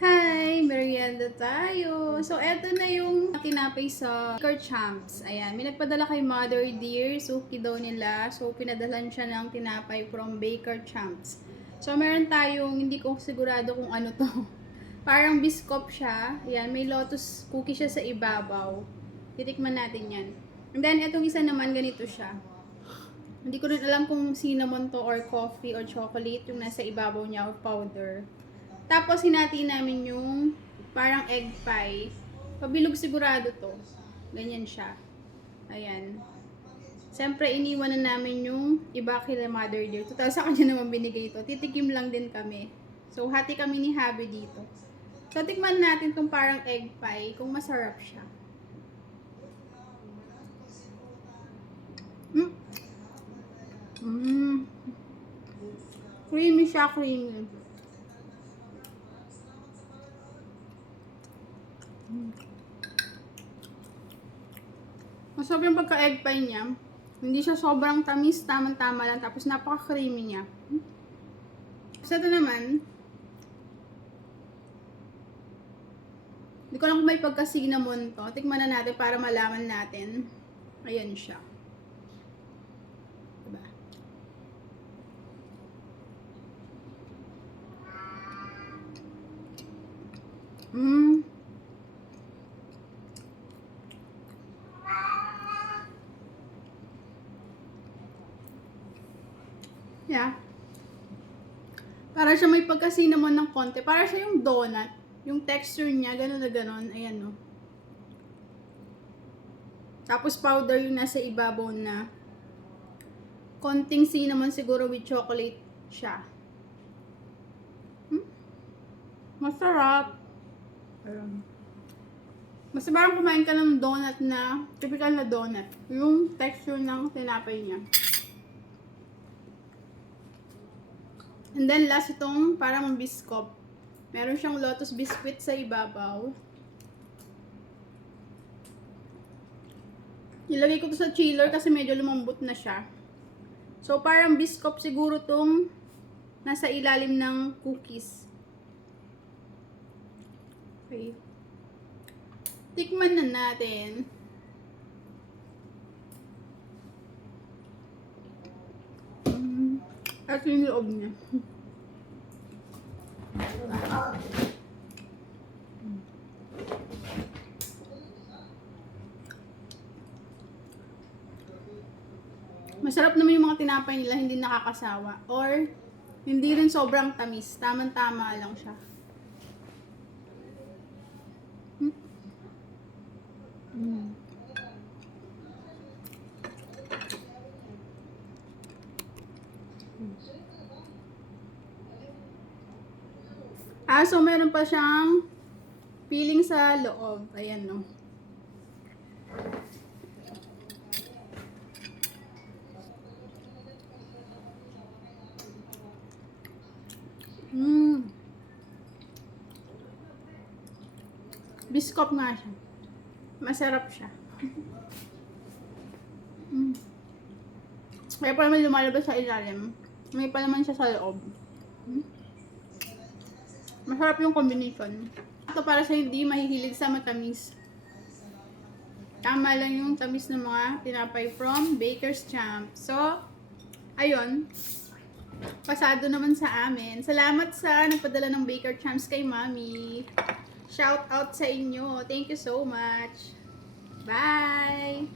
Hi! Merienda tayo! So, eto na yung tinapay sa Baker Champs. Ayan, may nagpadala kay Mother Dear. Suki daw nila. So, pinadalan siya ng tinapay from Baker Champs. So, meron tayong, hindi ko sigurado kung ano to. Parang biscop siya. Ayan, may lotus cookie siya sa ibabaw. Titikman natin yan. And then, etong isa naman, ganito siya. Hindi ko rin alam kung cinnamon to or coffee or chocolate yung nasa ibabaw niya or powder. Tapos hinati namin yung parang egg pie. Pabilog sigurado to. Ganyan siya. Ayan. Siyempre iniwan na namin yung iba kila Mother Dear. Total sa kanya naman binigay ito. Titikim lang din kami. So hati kami ni Habi dito. So tikman natin kung parang egg pie, kung masarap siya. Creamy siya, creamy. Masarap yung pagka-egg pie niya. Hindi siya sobrang tamis, tamang-tama lang. Tapos napaka-creamy niya. So ito naman, hindi ko lang kung may pagka-cinnamon to. Tikman na natin para malaman natin. Ayan siya. Diba? Yeah. Para siya may pagka-cinnamon ng konti. Para siya yung donut. Yung texture niya, gano'n na gano'n. Ayan, no. Tapos powder yung nasa ibabaw na. Konting cinnamon siguro with chocolate siya. Masarap. Ayan. Mas parang kumain ka ng donut na, typical na donut. Yung texture ng tinapay niya. And then last itong parang biscop. Meron siyang lotus biscuit sa ibabaw. Nilagay ko to sa chiller kasi medyo lumambot na siya. So parang biscop siguro tong nasa ilalim ng cookies. Okay. Tikman na natin. At yung loob niya. Masarap naman yung mga tinapay nila, hindi nakakasawa. Or, hindi rin sobrang tamis. Tamang-tama lang siya. So meron pa siyang feeling sa loob. Ayan, no. Biscop nga siya. Masarap siya. Kaya pa naman lumalabas sa ilalim. May pa naman siya sa loob. Masarap yung combination. Ito para sa hindi mahihilig sa matamis. Tama lang yung tamis ng mga tinapay from Baker's Champ. So, ayun. Pasado naman sa amin. Salamat sa nagpadala ng Baker Champs kay Mami. Shout out sa inyo. Thank you so much. Bye!